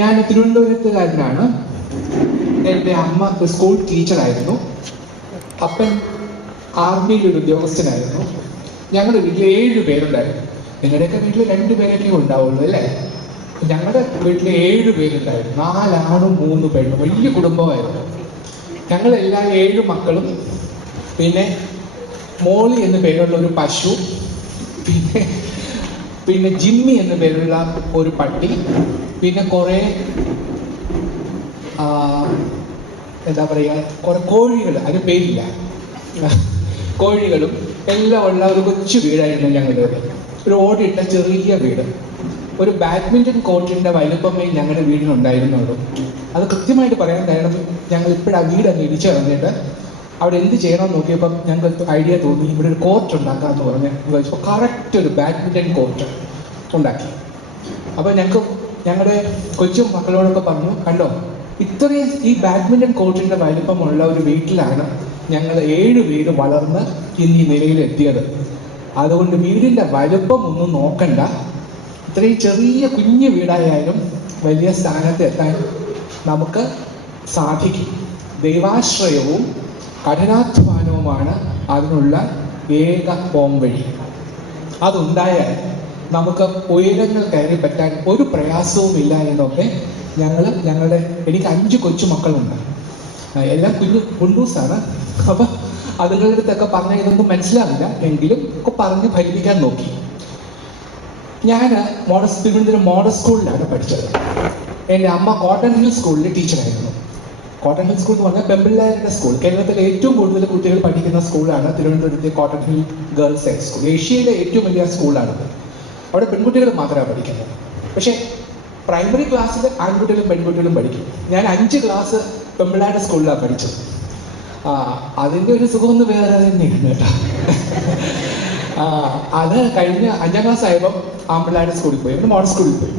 ഞാൻ തിരുവനന്തപുരത്തുകാരനാണ്. എന്റെ അമ്മ സ്കൂൾ ടീച്ചറായിരുന്നു അപ്പൻ ആർമിയിൽ ഒരു ഉദ്യോഗസ്ഥനായിരുന്നു. ഞങ്ങളുടെ വീട്ടിൽ ഏഴ് പേരുണ്ടായിരുന്നു. നിങ്ങളുടെയൊക്കെ വീട്ടിൽ രണ്ട് പേരൊക്കെ ഉണ്ടാവുള്ളൂ അല്ലേ? ഞങ്ങളുടെ വീട്ടിൽ ഏഴ് പേരുണ്ടായിരുന്നു. നാലാണും മൂന്ന് പേരും വലിയ കുടുംബമായിരുന്നു. ഞങ്ങളെല്ലാ ഏഴ് മക്കളും പിന്നെ മോളി എന്ന് പേരുള്ള ഒരു പശു പിന്നെ പിന്നെ ജിമ്മി എന്ന പേരുള്ള ഒരു പട്ടി പിന്നെ കുറേ എന്താ പറയുക കുറെ കോഴികൾ അതിന് പേരില്ല. കോഴികളും എല്ലാം ഉള്ള ഒരു കൊച്ചു വീടായിരുന്നു ഞങ്ങളുടെ ഒരു ഓടിട്ട ചെറിയ വീട്. ഒരു ബാഡ്മിന്റൺ കോർട്ടിന്റെ വലുപ്പമേ ഞങ്ങളുടെ വീടിനുണ്ടായിരുന്നുള്ളൂ. അത് കൃത്യമായിട്ട് പറയാൻ കാരണം ഞങ്ങൾ ഇപ്പോഴാ വീട് അങ്ങ് ഇടിച്ചിറങ്ങിയിട്ട് അവിടെ എന്ത് ചെയ്യണമെന്ന് നോക്കിയപ്പോൾ ഞങ്ങൾക്ക് ഐഡിയ തോന്നി. ഇവിടെ ഒരു കോർട്ട് ഉണ്ടാക്കാമെന്ന് പറഞ്ഞ് കറക്റ്റ് ഒരു ബാഡ്മിന്റൺ കോർട്ട് ഉണ്ടാക്കി. അപ്പോൾ ഞങ്ങൾക്ക് ഞങ്ങളുടെ കൊച്ചു മക്കളോടൊക്കെ പറഞ്ഞു കണ്ടോ ഇത്രയും ഈ ബാഡ്മിന്റൺ കോർട്ടിന്റെ വലിപ്പമുള്ള ഒരു വീട്ടിലാണ് ഞങ്ങൾ ഏഴ് പേര് വളർന്ന് ഇന്ന് ഈ നിലയിലെത്തിയത്. അതുകൊണ്ട് വീടിന്റെ വലുപ്പം ഒന്നും നോക്കണ്ട. ഇത്രയും ചെറിയ കുഞ്ഞു വീടായാലും വലിയ സ്ഥാനത്ത് എത്താൻ നമുക്ക് സാധിക്കും. ദൈവാശ്രയവും കഠിനാധ്വാനവുമാണ് അതിനുള്ള ഏക പോംവഴി അതുണ്ടായാൽ നമുക്ക് ഉയരങ്ങൾ കയറി പറ്റാൻ ഒരു പ്രയാസവും ഇല്ല എന്നൊക്കെ ഞങ്ങൾ ഞങ്ങളുടെ എനിക്ക് അഞ്ച് കൊച്ചുമക്കളുണ്ട് എല്ലാം കുഞ്ഞു കുണ്ടൂസാണ് അപ്പൊ അതുങ്ങളുടെ അടുത്തൊക്കെ പറഞ്ഞ ഇതൊന്നും മനസ്സിലാവില്ല. എങ്കിലും ഒക്കെ പറഞ്ഞ് ഫലിപ്പിക്കാൻ നോക്കി. ഞാൻ മോഡസ് തിരുവനന്തപുരം മോഡൽ സ്കൂളിലാണ് പഠിച്ചത്. എന്റെ അമ്മ കോട്ടൺ ഹിൽ സ്കൂളിൽ ടീച്ചറായിരുന്നു. കോട്ടൺ ഹിൽ സ്കൂൾ എന്ന് പറഞ്ഞാൽ പെമ്പിള്ളേരുടെ സ്കൂൾ കേരളത്തിലെ ഏറ്റവും കൂടുതൽ കുട്ടികൾ പഠിക്കുന്ന സ്കൂളാണ് തിരുവനന്തപുരത്തെ Cotton Hill girls high school ഏഷ്യയിലെ ഏറ്റവും വലിയ സ്കൂളാണ് അവിടെ പെൺകുട്ടികൾ മാത്രമാണ് പഠിക്കുന്നത്. പക്ഷേ പ്രൈമറി ക്ലാസ്സിൽ ആൺകുട്ടികളും പെൺകുട്ടികളും പഠിക്കും. ഞാൻ അഞ്ച് ക്ലാസ് പെമ്പിള്ളേരുടെ സ്കൂളിലാണ് പഠിച്ചത്. അതിന്റെ ഒരു ഒന്ന് വേറെ തന്നെയാണ് കേട്ടോ. അത് കഴിഞ്ഞ അഞ്ചാം ക്ലാസ് ആയപ്പോൾ ആമ്പിള്ളാരുടെ സ്കൂളിൽ പോയി. മോഡൽ സ്കൂളിൽ പോയി.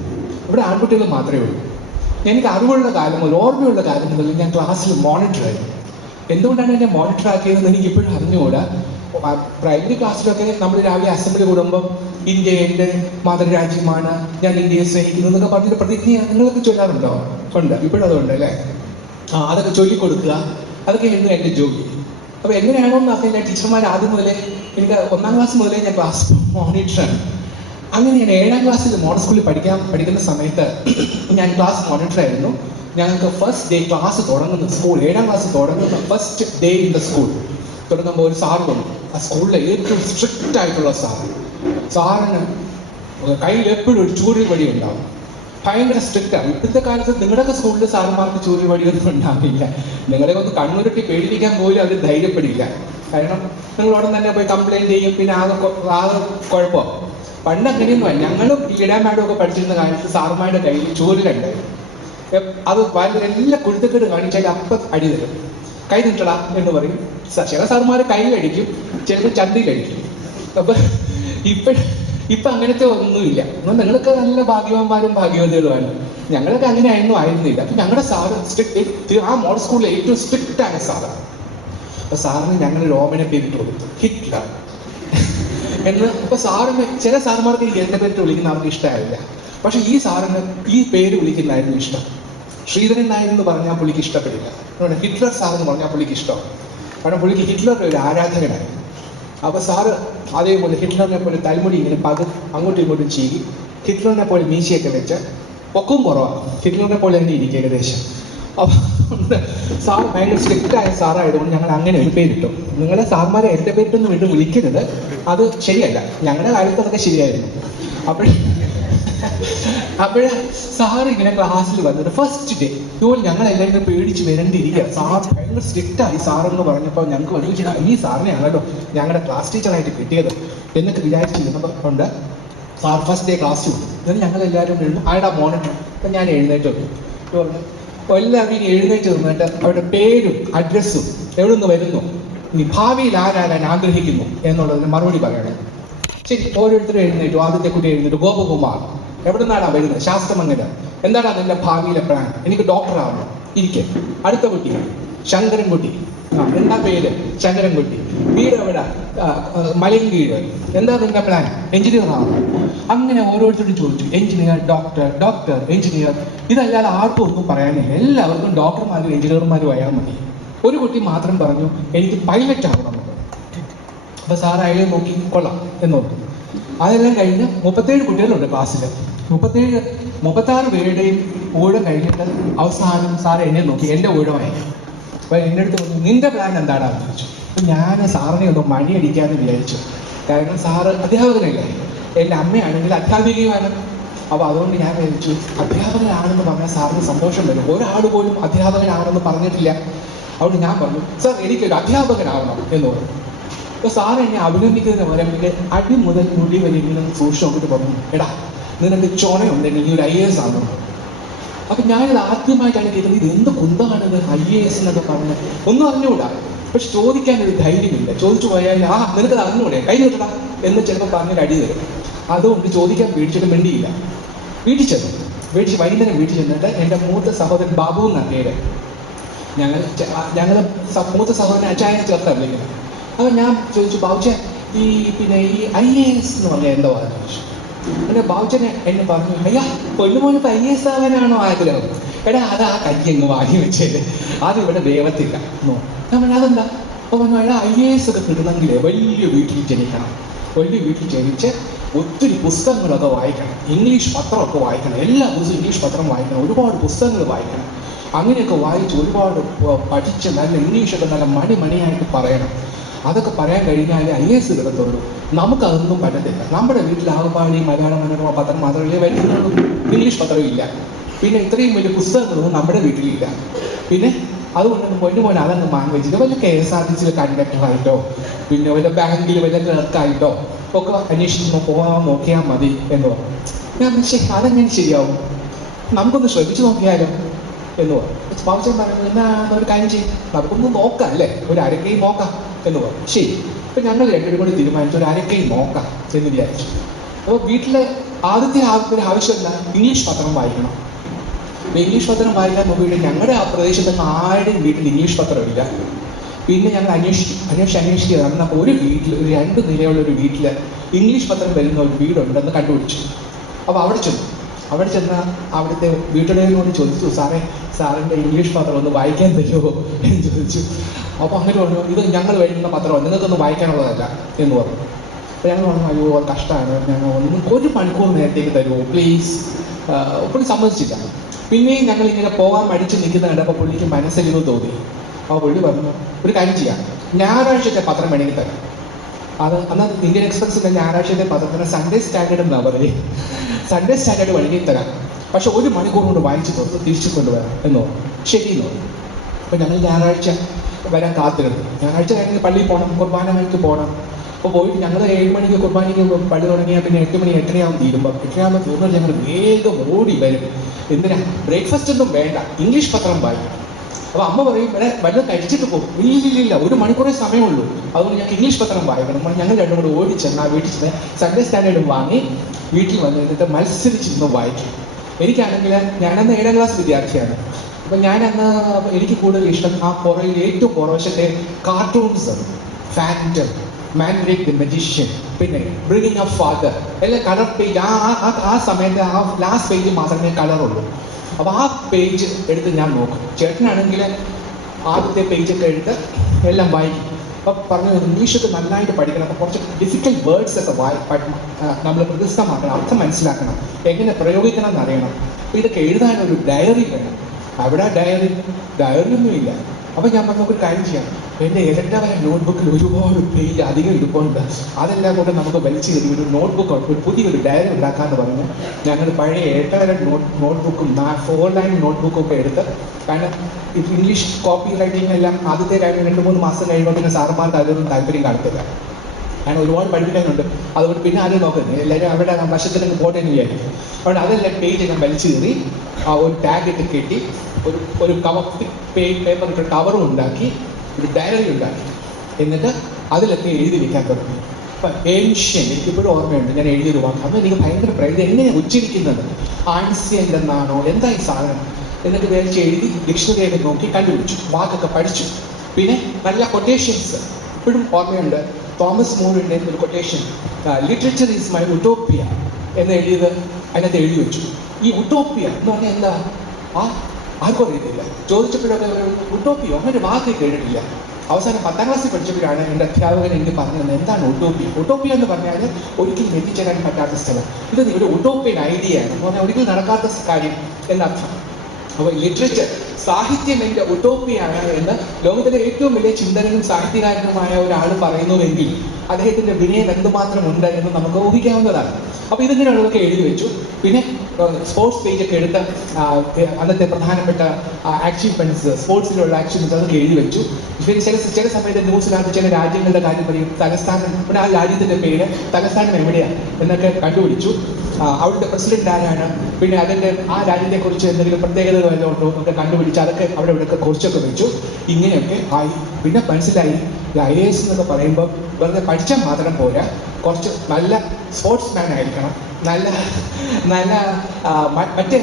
ഇവിടെ ആൺകുട്ടികൾ മാത്രമേ ഉള്ളൂ. എനിക്ക് അറിവുള്ള കാലം മുതൽ ഓർമ്മയുള്ള കാലം മുതൽ ഞാൻ ക്ലാസ്സിൽ മോണിറ്റർ ആയിരുന്നു. എന്തുകൊണ്ടാണ് എന്നെ മോണിറ്റർ ആക്കിയതെന്ന് എനിക്ക് ഇപ്പോഴും അറിഞ്ഞുകൂടാ? പ്രൈമറി ക്ലാസ്സിലൊക്കെ നമ്മൾ രാവിലെ അസംബ്ലി കൂടുമ്പോൾ ഇന്ത്യ എന്റെ മാതൃരാജ്യമാണ് ഞാൻ ഇന്ത്യയെ സ്നേഹിക്കുന്നു എന്നൊക്കെ പറഞ്ഞിട്ട് പ്രതിജ്ഞ നിങ്ങളൊക്കെ ചൊല്ലാറുണ്ടോ? ഉണ്ട്. ഇപ്പോഴും അതുണ്ട് അല്ലേ? ആ അതൊക്കെ ചൊല്ലിക്കൊടുക്കുക. അതൊക്കെ ആയിരുന്നു എന്റെ ജോലി. അപ്പൊ എങ്ങനെയാണോ എന്ന് ഞാൻ ടീച്ചർമാർ ആദ്യം മുതലേ എനിക്ക് ഒന്നാം ക്ലാസ് മുതലേ ഞാൻ ക്ലാസ് മോണിറ്ററാണ് അങ്ങനെ ഞാൻ ഏഴാം ക്ലാസ്സിൽ മോഡൽ സ്കൂളിൽ പഠിക്കാൻ പഠിക്കുന്ന സമയത്ത് ഞാൻ ക്ലാസ് മോണിറ്റർ ആയിരുന്നു. ഞങ്ങൾക്ക് ഫസ്റ്റ് ഡേ ക്ലാസ് തുടങ്ങുന്ന സ്കൂൾ ഏഴാം ക്ലാസ് തുടങ്ങുന്ന first day in the school തുടങ്ങുമ്പോൾ ഒരു സാർ വന്നു. ആ സ്കൂളിലെ ഏറ്റവും സ്ട്രിക്റ്റ് ആയിട്ടുള്ള സാർ സാറിന് കയ്യിൽ എപ്പോഴും ഒരു ചൂരിൽ വടി ഉണ്ടാവും. ഭയങ്കര സ്ട്രിക്റ്റ് ആണ് ഇപ്പോഴത്തെ കാലത്ത് നിങ്ങളുടെയൊക്കെ സ്കൂളിൽ സാറന്മാർക്ക് ചൂരി വടിയൊന്നും ഉണ്ടാവില്ല. നിങ്ങളെ ഒന്ന് കണ്ണുരുട്ടി പേടിപ്പിക്കാൻ പോലും അവർ ധൈര്യപ്പെടില്ല. കാരണം ഉടൻ തന്നെ പോയി കംപ്ലൈന്റ് ചെയ്യും. പിന്നെ ആകെ ആകെ കുഴപ്പം. പണ്ട് അങ്ങനെയൊന്നും അല്ല ഞങ്ങളും ഈ ഇടാൻ മാഡം ഒക്കെ പഠിച്ചിരുന്ന കാലത്ത് സാറുമാരുടെ കയ്യിൽ ചോരലുണ്ടായിരുന്നു അത് എല്ലാ കുഴുത്തക്കേട് കാണിച്ചാൽ അപ്പം അടി തരും. കൈ നിട്ടടാ എന്ന് പറയും. ചില സാറുമാർ കയ്യിലടിക്കും ചന്തയിൽ കഴിക്കും അപ്പൊ ഇപ്പൊ ഇപ്പൊ അങ്ങനത്തെ ഒന്നുമില്ല. എന്നാൽ നല്ല ഭാഗ്യവാന്മാരും ഭാഗ്യവതികളുമാണ്. ഞങ്ങളൊക്കെ അങ്ങനെ ആയിരുന്നു ആയിരുന്നില്ല. അപ്പൊ ഞങ്ങളുടെ സാറ് സ്ട്രിക്ട് ആ മോഡൽ സ്കൂളിലെ ഏറ്റവും സ്ട്രിക്റ്റ് ആണ് സാറാണ്. അപ്പൊ സാറിന് ഞങ്ങൾ രോമനെ പേരിട്ട് കൊടുത്തു. ഹിറ്റ്ലർ. എന്ന്. ഇപ്പൊ സാറിന് ചില സാറുമാർക്ക് ഈ പേര് വിളിക്കുന്ന അവർക്ക് ഇഷ്ടമായില്ല. പക്ഷെ ഈ സാറിന് ഈ പേര് വിളിക്കുന്നതായിരുന്നു ഇഷ്ടം. ശ്രീധരൻ നായർ എന്ന് പറഞ്ഞാൽ പുള്ളിക്ക് ഇഷ്ടപ്പെടില്ല. അതുകൊണ്ട് ഹിറ്റ്ലർ സാർ എന്ന് പറഞ്ഞാൽ പുള്ളിക്ക് ഇഷ്ടമാണ്. കാരണം പുള്ളിക്ക് ഹിറ്റ്ലറുടെ ഒരു ആരാധകനായി അപ്പൊ സാറ് അതേപോലെ ഹിറ്റ്ലറിനെ പോലെ തലമുടി ഇങ്ങനെ പക അങ്ങോട്ടും ഇങ്ങോട്ടും ചെയ്യും ഹിറ്റ്ലറിനെ പോലെ മീശയൊക്കെ വെച്ച് പൊക്കും കുറവാണ്. ഹിറ്റ്ലറിനെ പോലെ തന്നെ ഇരിക്കും ഏകദേശം. അപ്പൊ സാർ ഭയങ്കര സ്ട്രിക്റ്റ് ആയ സാറായതുകൊണ്ട് ഞങ്ങൾ അങ്ങനെ ഒരു പേരിട്ടു നിങ്ങളെ സാർമാരെ എന്റെ പേരിട്ടൊന്നും വീണ്ടും വിളിക്കരുത്. അത് ശരിയല്ല. ഞങ്ങളുടെ കാര്യത്തിൽ അതൊക്കെ ശരിയായിരുന്നു. അപ്പോൾ അപ്പോഴ് സാർ ഇങ്ങനെ ക്ലാസ്സിൽ വന്നത് ഫസ്റ്റ് ഡേ ഇതുപോലെ ഞങ്ങൾ എല്ലാവരും പേടിച്ച് വരണ്ടിരിക്കുക. സാർ ഭയങ്കര സ്ട്രിക്റ്റ് ആയി സാർ എന്ന് പറഞ്ഞപ്പോൾ ഞങ്ങൾക്ക് വലിയ ചില ഈ കേട്ടോ. ഞങ്ങളുടെ ക്ലാസ് ടീച്ചറായിട്ട് കിട്ടിയത് എന്നൊക്കെ വിചാരിച്ചിരുന്നപ്പോൾ കൊണ്ട് സാർ ഫസ്റ്റ് ഡേ ക്ലാസ് വിട്ടു എന്നിട്ട് ഞങ്ങൾ എല്ലാവരും എഴുതും ആരുടെ മോണിറ്റർ അപ്പം ഞാൻ എഴുന്നേറ്റ് വന്നു. അപ്പോൾ എല്ലാവരും എഴുന്നേറ്റ് നിന്നിട്ട് അവരുടെ പേരും അഡ്രസ്സും എവിടെ നിന്ന് വരുന്നു? ഇനി ഭാവിയിൽ ആരാരാൻ ആഗ്രഹിക്കുന്നു എന്നുള്ളതിന് മറുപടി പറയണം. ശരി ഓരോരുത്തരും എഴുന്നേറ്റു. ആദ്യത്തെ കുട്ടി എഴുന്നേറ്റു. ഗോപകുമാർ. എവിടെ നിന്നാണ് വരുന്നത്? ശാസ്ത്രമംഗല. എന്താണ് അതിന്റെ ഭാവിയിലെ പ്ലാൻ എനിക്ക് ഡോക്ടർ ആവണം. ഇരിക്കെ. അടുത്ത കുട്ടി. ശങ്കരൻകുട്ടി. എന്താ പേര്? ചന്ദ്രൻകുട്ടി. വീട് എവിടെ? മലയും വീട്. മലയൻകീഴ് എന്താ നിന്റെ പ്ലാൻ എഞ്ചിനീയർ ആവണം അങ്ങനെ ഓരോരുത്തരും ചോദിച്ചു. എഞ്ചിനീയർ ഡോക്ടർ ഡോക്ടർ എഞ്ചിനീയർ ഇതല്ലാതെ ആർക്കും ഒന്നും പറയാനില്ല. എല്ലാവർക്കും ഡോക്ടർമാരും എഞ്ചിനീയർമാരും ആയാൽ മതി. ഒരു കുട്ടി മാത്രം പറഞ്ഞു എനിക്ക് പൈലറ്റ് ആവണം. അപ്പൊ സാർ അയാളെ നോക്കി കൊള്ളാം എന്ന് പറഞ്ഞു. അതെല്ലാം കഴിഞ്ഞ് മുപ്പത്തേഴ് കുട്ടികളുണ്ട് ക്ലാസ്സിൽ മുപ്പത്തേഴ് മുപ്പത്താറ് പേരുടെയും ഊഴം കഴിഞ്ഞിട്ട് അവസാനം സാർ എന്നെ നോക്കി. എന്റെ ഊഴമായി അപ്പൊ എന്റെ അടുത്ത് പറഞ്ഞു നിന്റെ പ്ലാൻ എന്താടാന്ന് ചോദിച്ചു. അപ്പൊ ഞാൻ സാറിനെ ഒന്ന് മണിയടിക്കാമെന്ന് വിചാരിച്ചു. കാരണം സാറ് അധ്യാപകനല്ലേ. എന്റെ അമ്മയാണെങ്കിൽ അധ്യാപികയുമാണ് അപ്പോൾ അതുകൊണ്ട് ഞാൻ വിചാരിച്ചു അധ്യാപകനാണെന്ന് പറഞ്ഞാൽ സാറിന് സന്തോഷം വരും. ഒരാൾ പോലും അധ്യാപകനാണെന്ന് പറഞ്ഞിട്ടില്ല. അതുകൊണ്ട് ഞാൻ പറഞ്ഞു സാർ എനിക്കൊരു അധ്യാപകനാവണം എന്ന് പറഞ്ഞു. അപ്പോൾ സാർ എന്നെ അഭിനന്ദിക്കുന്നതിന് പകരം എനിക്ക് അടി മുതൽ മുടി വരെ ഇങ്ങനെ സൂക്ഷിച്ചു നോക്കിട്ട് പറഞ്ഞു എടാ നിനക്ക് ചുണയുണ്ടെങ്കിൽ നീ ഒരു ഐ എസ് ആണെന്ന്. അപ്പൊ ഞാനിത് ആദ്യമായിട്ടാണ് കേട്ടത്. ഇത് എന്ത് കുന്തമാണിത് ഐ എ എസ് എന്നൊക്കെ പറഞ്ഞ് ഒന്നും അറിഞ്ഞുകൂടാ. പക്ഷെ ചോദിക്കാൻ ഒരു ധൈര്യമില്ല. ചോദിച്ചു പോയാൽ ആ നിനക്കത് അറിഞ്ഞൂടെ കൈ കിട്ടടാ എന്ന് ചിലപ്പോൾ പറഞ്ഞൊരു അടി തരും അതുകൊണ്ട് ചോദിക്കാൻ പേടിച്ചിട്ട് മിണ്ടിയില്ല. വീട്ടിൽ ചെന്നു. വീട്ടിൽ വൈകുന്നേരം വീട്ടിൽ ചെന്നിട്ട് എന്റെ മൂത്ത സഹോദരൻ ബാബു എന്ന പേര്. ഞങ്ങൾ ഞങ്ങൾ മൂത്ത സഹോദരൻ അച്ചായനെ ചേർത്താണ് വിളിക്കുന്നത്. അപ്പൊ ഞാൻ ചോദിച്ചു ബാബുച്ച ഈ പിന്നെ ഈ ഐ എ എസ് എന്ന് പറഞ്ഞാൽ എന്തോ ആണെന്ന് പിന്നെ ബാബുച്ചനെ എന്നെ പറഞ്ഞു അയ്യാ കൊല്ലുമോനിപ്പോ ഐ എസ് ആഗ്രഹം എടാ അത് ആ കൈ അങ്ങ് വാങ്ങി വെച്ചത് അത് ഇവിടെ വേവത്തില്ല. എന്നോ. ഞാൻ അതെന്താ? അപ്പൊ പറഞ്ഞു എടാ ഐ എ എസ് ഒക്കെ കിട്ടണമെങ്കിൽ വലിയ വീട്ടിൽ ജനിക്കണം. വലിയ വീട്ടിൽ ജനിച്ച് ഒത്തിരി പുസ്തകങ്ങളൊക്കെ വായിക്കണം. ഇംഗ്ലീഷ് പത്രമൊക്കെ വായിക്കണം. എല്ലാ ദിവസവും ഇംഗ്ലീഷ് പത്രം വായിക്കണം. ഒരുപാട് പുസ്തകങ്ങൾ വായിക്കണം. അങ്ങനെയൊക്കെ വായിച്ച് ഒരുപാട് പഠിച്ച് നല്ല ഇംഗ്ലീഷൊക്കെ നല്ല മണി മണിയായിട്ട് പറയണം. അതൊക്കെ പറയാൻ കഴിഞ്ഞാൽ ഐ എസ് കിടത്തുള്ളൂ. നമുക്കതൊന്നും പറ്റത്തില്ല. നമ്മുടെ വീട്ടിൽ ആകപ്പാടി മലയാള മനോരമ പത്രം മാത്രമേ വരുന്നുള്ളൂ. ഇംഗ്ലീഷ് പത്രവും ഇല്ല. പിന്നെ ഇത്രയും വലിയ പുസ്തകങ്ങളൊന്നും നമ്മുടെ വീട്ടിലില്ല. പിന്നെ അതുകൊണ്ട് പൊന്നു പോലെ അതങ്ങ് വാങ്ങി വെച്ചിട്ട് വല്ല കെ എസ് ആർ ടി സിയിൽ കണ്ടക്ടറായിട്ടോ പിന്നെ വല്ല ബാങ്കിൽ വല്ല ക്ലർക്കായിട്ടോ ഒക്കെ അന്വേഷിച്ച് പോകാൻ നോക്കിയാൽ മതി എന്നോ ഞാൻ പക്ഷേ "ശ്ശെ, അതെങ്ങനെ ശരിയാവും. നമുക്കൊന്ന് ശ്രമിച്ചു നോക്കിയാലോ? എന്ന് പറഞ്ഞു. ബാബുച്ചൻ പറഞ്ഞു എന്നാ ഒരു കാര്യം ചെയ്യും. നമുക്കൊന്ന് നോക്കാം അല്ലേ? ഒരു അരക്കൈ നോക്കാം എന്ന് പറഞ്ഞു. ശരി. അപ്പൊ ഞങ്ങൾ രണ്ടുപേരും കൂടി തീരുമാനിച്ചു ഒരു അരക്കൈ നോക്കാം എന്ന് വിചാരിച്ചു. അപ്പോൾ വീട്ടിലെ ആദ്യത്തെ ആവശ്യം ആവശ്യമല്ല ഇംഗ്ലീഷ് പത്രം വായിക്കണം. അപ്പൊ ഇംഗ്ലീഷ് പത്രം വായിക്കാൻ നോക്കിയിട്ട് ഞങ്ങളുടെ ആ പ്രദേശത്ത് ആരുടെയും വീട്ടിൽ ഇംഗ്ലീഷ് പത്രമില്ല പിന്നെ ഞങ്ങൾ അന്വേഷിച്ചു. അന്വേഷിച്ച് അന്വേഷിച്ച് നടന്നപ്പോൾ ഒരു വീട്ടിൽ ഒരു രണ്ട് നിലയുള്ള ഒരു വീട്ടിൽ ഇംഗ്ലീഷ് പത്രം വരുന്ന ഒരു വീടുണ്ടെന്ന് കണ്ടുപിടിച്ചു. അപ്പോൾ അവിടെ ചെന്നു. അവിടെ ചെന്ന അവിടുത്തെ വീട്ടുടേതിനോട് ചോദിച്ചു സാറേ സാറിന്റെ ഇംഗ്ലീഷ് പത്രം ഒന്ന് വായിക്കാൻ തരുമോ? എന്ന് ചോദിച്ചു. അപ്പോൾ അങ്ങനെ പറഞ്ഞു ഇത് ഞങ്ങൾ വരുന്ന പത്രമാണ് നിങ്ങൾക്കൊന്ന് വായിക്കാനുള്ളതല്ല എന്ന് പറഞ്ഞു. അപ്പോൾ ഞങ്ങൾ പറഞ്ഞു അയ്യോ കഷ്ടമാണ് ഞങ്ങൾ ഒന്ന് ഒരു മണിക്കൂർ നേരത്തേക്ക് തരുമോ? പ്ലീസ് പുള്ളി സമ്മതിച്ചില്ല. പിന്നെയും ഞങ്ങൾ ഇങ്ങനെ പോകാൻ മടിച്ച് നിൽക്കുന്ന കണ്ടപ്പോൾ പുള്ളിക്ക് മനസ്സിലിരുന്ന് തോന്നി. അപ്പോൾ പുള്ളി പറഞ്ഞു ഒരു കാര്യം ചെയ്യാം ഞായറാഴ്ചത്തെ പത്രം വേണമെങ്കിൽ തരാം. അത് അന്ന് ഇന്ത്യൻ എക്സ്പ്രസിന്റെ ഞായറാഴ്ചത്തെ പത്രത്തിന് സൺഡേ സ്റ്റാൻഡേർഡ് എന്നാ പറയുക സൺഡേ സ്റ്റാൻഡേർഡ് വഴി തരാം. പക്ഷെ ഒരു മണിക്കൂർ കൊണ്ട് വായിച്ചു തീർത്ത് തിരിച്ചു കൊണ്ടുവരാം എന്നോ? ശരി എന്ന് അപ്പൊ ഞങ്ങൾ ഞായറാഴ്ച വരാൻ കാത്തിരുന്നു. ഞായറാഴ്ച കഴിഞ്ഞ് പള്ളിയിൽ പോകണം കുർബാന വഴിക്ക് പോകണം അപ്പോൾ പോയിട്ട് ഞങ്ങൾ ഏഴ് മണിക്ക് കുർബാനയ്ക്ക് പള്ളി തുടങ്ങിയാൽ പിന്നെ എട്ട് മണി എട്ടരയാവും തീരുമ്പോൾ എട്ടരയാകുമ്പോൾ തീർന്നാൽ ഞങ്ങൾ വേഗം ഓടി വരും. എന്തിനാ? ബ്രേക്ക്ഫാസ്റ്റ് ഒന്നും വേണ്ട. ഇംഗ്ലീഷ് പത്രം വായിക്കും. അപ്പൊ അമ്മ പറയും ഇവിടെ വല്ലതും കഴിച്ചിട്ട് പോകും ഇല്ല ഇല്ല ഇല്ല ഒരു മണിക്കൂറേ സമയമുള്ളൂ. അതുകൊണ്ട് ഞങ്ങൾക്ക് ഇംഗ്ലീഷ് പത്രം വായിക്കണം. അപ്പോൾ ഞങ്ങൾ രണ്ടും കൂടെ ഓടി ചെന്ന് ആ വീട്ടിൽ ചെന്ന് സൺഡേ സ്റ്റാൻഡേർഡ് വാങ്ങി വീട്ടിൽ വന്ന് വന്നിട്ട് മത്സരിച്ചിരുന്ന് വായിക്കും. എനിക്കാണെങ്കിൽ ഞാനന്ന് ഏഴാം ക്ലാസ് വിദ്യാർത്ഥിയാണ്. അപ്പൊ ഞാനന്ന് എനിക്ക് കൂടുതൽ ഇഷ്ടം ആ പുറയിൽ ഏറ്റവും പുറവശത്തെ cartoons Phantom Mandrake the magician പിന്നെ ബ്രിങ്ങിങ് അ ഫാദർ എല്ലാം കളർ പേജ് ആ ആ സമയത്ത് ആ ലാസ്റ്റ് പേജ് മാത്രമേ കളറുള്ളൂ അപ്പൊ ആ പേജ് എടുത്ത് ഞാൻ നോക്കും. ചേട്ടനാണെങ്കിൽ ആദ്യത്തെ പേജൊക്കെ എടുത്ത് എല്ലാം വായിക്കും. അപ്പൊ പറഞ്ഞു ഇംഗ്ലീഷൊക്കെ നന്നായിട്ട് പഠിക്കണം. അപ്പൊ കുറച്ച് ഡിഫിക്കൽട്ട് വേർഡ്സ് ഒക്കെ വായി നമ്മൾ പ്രകൃതമാക്കണം അർത്ഥം മനസ്സിലാക്കണം. എങ്ങനെ പ്രയോഗിക്കണം എന്നറിയണം അപ്പൊ ഇതൊക്കെ എഴുതാനൊരു ഡയറി വേണം. അവിടെ ഡയറി ഡയറി ഒന്നും ഇല്ല അപ്പൊ ഞാൻ പറഞ്ഞു ഒരു കാര്യം ചെയ്യാം. എന്റെ ഇരട്ടവര നോട്ട്ബുക്കിൽ ഒരുപാട് പേര് അധികം ഇരിപ്പുണ്ട്. അതെല്ലാം കൊണ്ട് നമുക്ക് വലിച്ചു കയറി ഒരു നോട്ട്ബുക്ക് ഒരു പുതിയൊരു ഡയറി ഉണ്ടാക്കാന്ന് പറഞ്ഞു. ഞങ്ങൾ പഴയ ഇരട്ടവര നോട്ട് നോട്ട്ബുക്കും ഫോർ ലൈൻ നോട്ട്ബുക്കും ഒക്കെ എടുത്ത് കാരണം ഇംഗ്ലീഷ് കോപ്പി റൈറ്റിംഗ് എല്ലാം ആദ്യത്തെ കാര്യം രണ്ട് മൂന്ന് മാസം കഴിയുമ്പോൾ പിന്നെ സാറുമാർക്ക് അതിലൊന്നും താല്പര്യം കാണത്തില്ല കാരണം ഒരുപാട് പഠിപ്പിക്കാനുണ്ട്. അതുകൊണ്ട് പിന്നെ ആരും നോക്കുന്നത് എല്ലാവരും അവിടെ വശത്തിലൊക്കെ പോട്ടെ എന്ന് വിചാരിക്കും അതെല്ലാം പേജ് ഞാൻ വലിച്ചു കയറി ഒരു ടാഗ് ഇട്ട് കെട്ടി ഒരു ഒരു കവർ പേപ്പർ ഇട്ട് കവറും ഉണ്ടാക്കി ഒരു ഡയറി ഉണ്ടാക്കി. എന്നിട്ട് അതിലൊക്കെ എഴുതി വെക്കാൻ തുടങ്ങി. അപ്പൊ ഏൻഷ്യൻ എനിക്കിപ്പോഴും ഓർമ്മയുണ്ട്. ഞാൻ എഴുതിയത് വാക്ക് അന്ന് എനിക്ക് ഭയങ്കര പ്രൈസ് എങ്ങനെയാണ് ഉച്ചരിക്കുന്നത്? ആൻസ്യൻ എന്നാണോ? എന്താ ഈ സാധനം? എന്നിട്ട് വേറെ എഴുതി ഡിക്ഷണറിയൊക്കെ നോക്കി കണ്ടുപിടിച്ചു. വാക്കൊക്കെ പഠിച്ചു. പിന്നെ നല്ല കൊട്ടേഷൻസ് ഇപ്പോഴും ഓർമ്മയുണ്ട്. തോമസ് മൂറിന്റെ ഒരു quotation literature is my Utopia എന്ന് എഴുതിയത് അതിനകത്ത് എഴുതി വെച്ചു. ഈ ഉട്ടോപ്പിയ എന്ന് പറഞ്ഞാൽ എന്താ? ആ ആർക്കും അറിയത്തില്ല ചോദിച്ചപ്പോഴൊക്കെ ഒരു ഉട്ടോപ്പിയോ അങ്ങനെ ഒരു വാക്ക് കേട്ടിട്ടില്ല. അവസാനം പത്താം ക്ലാസ്സിൽ പഠിച്ചപ്പോഴാണ് എന്റെ അധ്യാപകൻ എനിക്ക് പറഞ്ഞത് എന്താണ് ഒട്ടോപ്പിയ ഒട്ടോപ്പിയ എന്ന് പറഞ്ഞാൽ ഒരിക്കലും എത്തിച്ചേരാൻ പറ്റാത്ത സ്ഥലം. ഇത് ഒരു ഉട്ടോപ്പിയൻ ഐഡിയ ആണ്. ഒരിക്കലും നടക്കാത്ത കാര്യം. എന്നർത്ഥം. അപ്പോൾ ലിറ്ററേച്ചർ സാഹിത്യം എന്റെ ഒട്ടോപ്പിയാണ് എന്ന് ലോകത്തിലെ ഏറ്റവും വലിയ ചിന്തകനും സാഹിത്യകാരനുമായ ഒരാൾ പറയുന്നുവെങ്കിൽ അദ്ദേഹത്തിന്റെ വിനയം എന്തുമാത്രം ഉണ്ട് എന്ന് നമുക്ക് ഊഹിക്കാവുന്നതാണ്. അപ്പോൾ ഇതിങ്ങനെയുള്ളതൊക്കെ എഴുതി വെച്ചു. പിന്നെ സ്പോർട്സ് പേജൊക്കെ എടുത്ത് അന്നത്തെ പ്രധാനപ്പെട്ട അച്ചീവ്മെന്റ്സ് സ്പോർട്സിലുള്ള അച്ചീവ്മെന്റ്സ് അതൊക്കെ എഴുതി വെച്ചു. പിന്നെ ചില ചില സമയത്ത് ന്യൂസിനകത്ത് ചില രാജ്യങ്ങളുടെ കാര്യം പറയും. തലസ്ഥാനം പിന്നെ ആ രാജ്യത്തിന്റെ പേര് തലസ്ഥാനം എവിടെയാണ് എന്നൊക്കെ കണ്ടുപിടിച്ചു. അവിടുത്തെ പ്രസിഡന്റ് ആരാണ്? പിന്നെ അതിന്റെ ആ രാജ്യത്തെ കുറിച്ച് എന്തെങ്കിലും പ്രത്യേകതകൾ വല്ലതും ഉണ്ടോ എന്നൊക്കെ കണ്ടുപിടിച്ച്. അതൊക്കെ അവിടെ ഇവിടെയൊക്കെ കുറിച്ചൊക്കെ വെച്ചു ഇങ്ങനെയൊക്കെ ആയി. പിന്നെ മനസ്സിലായി ഐ എ എസ് എന്നൊക്കെ പറയുമ്പോൾ വെറുതെ പഠിച്ചാൽ മാത്രം പോരാ. കുറച്ച് നല്ല സ്പോർട്സ് മാൻ ആയിരിക്കണം. നല്ല നല്ല മറ്റ്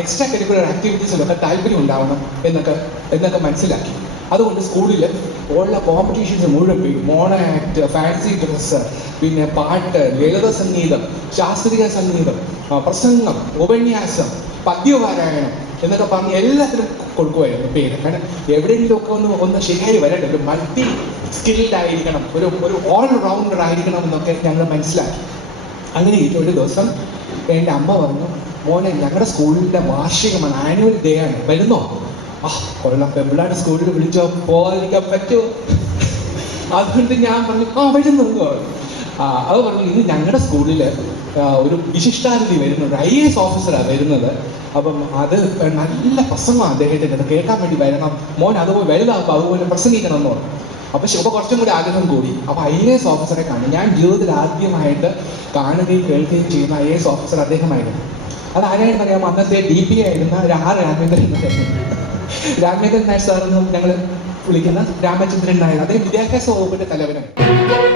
എക്സ്ട്രാ കരിക്കുലർ ആക്ടിവിറ്റീസിലൊക്കെ താല്പര്യം ഉണ്ടാവണം എന്നൊക്കെ എന്നൊക്കെ മനസ്സിലാക്കി. അതുകൊണ്ട് സ്കൂളിൽ ഉള്ള കോമ്പറ്റീഷൻസ് മുഴുവൻ പോയി. മോണോ ആക്ട് ഫാൻസി ഡ്രസ്സ് പിന്നെ പാട്ട് ലളിത സംഗീതം ശാസ്ത്രീയ സംഗീതം പ്രസംഗം ഉപന്യാസം പദ്യപാരായണം എന്നൊക്കെ പറഞ്ഞ് എല്ലാത്തിനും കൊടുക്കുമായിരുന്നു പേര്. കാരണം എവിടെയെങ്കിലും ഒക്കെ ഒന്ന് ഒന്ന് ശരിയായി വരട്ടെ. ഒരു മൾട്ടി സ്കിൽഡ് ആയിരിക്കണം. ഒരു ഒരു ഓൾ റൗണ്ടർ ആയിരിക്കണം എന്നൊക്കെ ഞങ്ങൾ മനസ്സിലാക്കി. അങ്ങനെ ഇരിക്കും ഒരു ദിവസം എന്റെ അമ്മ പറഞ്ഞു മോനെ ഞങ്ങളുടെ സ്കൂളിന്റെ വാർഷികമാണ് ആനുവൽ ഡേ ആണ്. വരുന്നോ? ആ കൊള്ളാം. പെമ്പിളാട് സ്കൂളിൽ വിളിച്ചോ പോകാതിരിക്കാൻ പറ്റുമോ? അതുകൊണ്ട് ഞാൻ പറഞ്ഞു ആ വരുന്നു അത് പറഞ്ഞു ഇത് ഞങ്ങളുടെ സ്കൂളിൽ ഒരു വിശിഷ്ടാതിഥി വരുന്നുണ്ട് ഐ എ എസ് ഓഫീസറാണ് വരുന്നത്. അപ്പം അത് നല്ല പ്രസംഗമാണ് അദ്ദേഹത്തിന്റെ അത് കേൾക്കാൻ വേണ്ടി വരണം. മോൻ അതുപോലെ വലുതാകുമ്പോൾ അതുപോലെ പ്രസംഗിക്കണം എന്ന് പറഞ്ഞു. അപ്പൊ ശുഭ കുറച്ചും കൂടി ആഗ്രഹം കൂടി. അപ്പൊ ഐ എ എസ് ഓഫീസറെ കാണും. ഞാൻ ജീവിതത്തിൽ ആദ്യമായിട്ട് കാണുകയും കേൾക്കുകയും ചെയ്യുന്ന ഐ എ എസ് ഓഫീസർ അദ്ദേഹമായിരുന്നു. അത് ആരായിരുന്നു അറിയാം അന്നത്തെ ഡി പി ആയിരുന്ന ആർ രാമേന്ദ്രൻ. രാമേന്ദ്രൻ നായർ സാർ ഞങ്ങൾ വിളിക്കുന്ന രാമചന്ദ്രൻ നായർ. അദ്ദേഹം വിദ്യാഭ്യാസ വകുപ്പിന്റെ തലവനാണ്